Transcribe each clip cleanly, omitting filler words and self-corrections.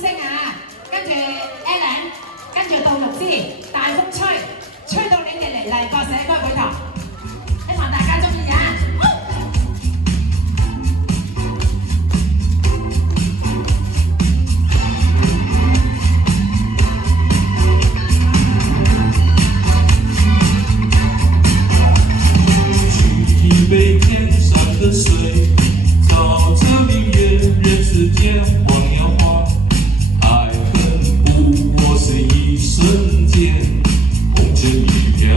聲啊，跟住 Alan，跟住到綠枝，大風吹，吹到你哋嚟麗閣社區會堂，希望大家中意啊！杯天上的水，照着明月，人世间晃呀晃，爱恨不过是一瞬间，红尘一飘摇。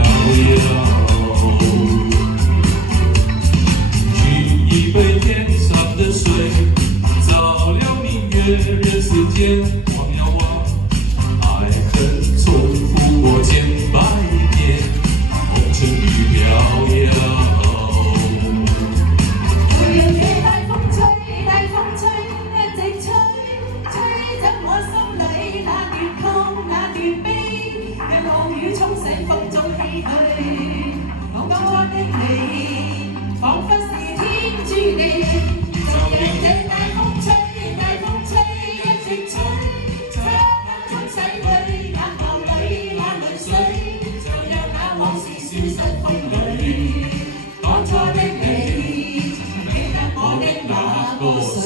取一杯天上的水，照亮明月，人世间晃呀晃，爱恨重复过千百遍，红尘一飘摇。彷彿是天注定，就讓這大風吹，大風吹，一直吹，吹一中洗去眼眸裏那淚水，就讓那往事消失風裏。當初的你，曾記得我的那個誰？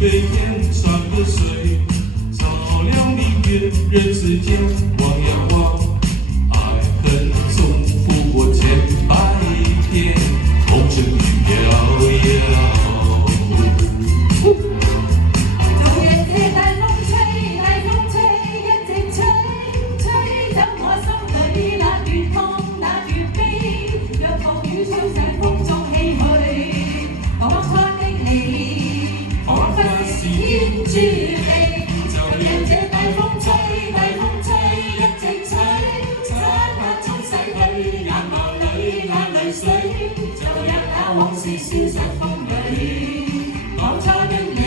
杯天上的水，照亮明月，人世间晃呀晃，爱恨重复过千百遍，红尘一飘摇。就讓這大風吹，大風吹，一直吹，吹走我心裏那段痛，那段悲，讓風雨消逝風中唏噓，當初的你。彷彿是天注定，就讓這大風吹，大風吹，一直吹，漆黑中洗去眼眸裏那淚水，就讓那往事消失風裏。當初的你，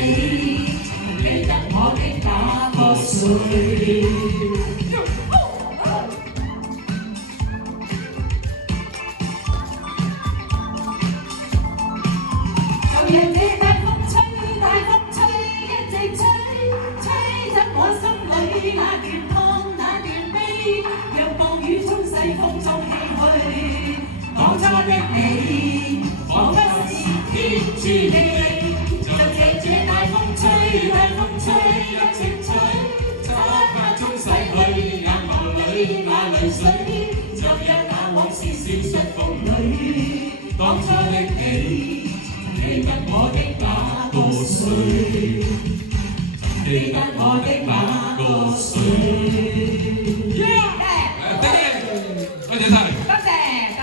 曾記得我的那個誰？就讓這大風吹。那段痛，那段悲，讓暴雨沖洗風中唏噓。當初的你，彷彿是天注定，就借這大風吹，大風吹，一直吹，漆黑中洗去眼眸裏那淚水，就讓那往事消失風裏。當初的你，曾記得我的那個誰？記得我的那個誰？多謝晒。多謝。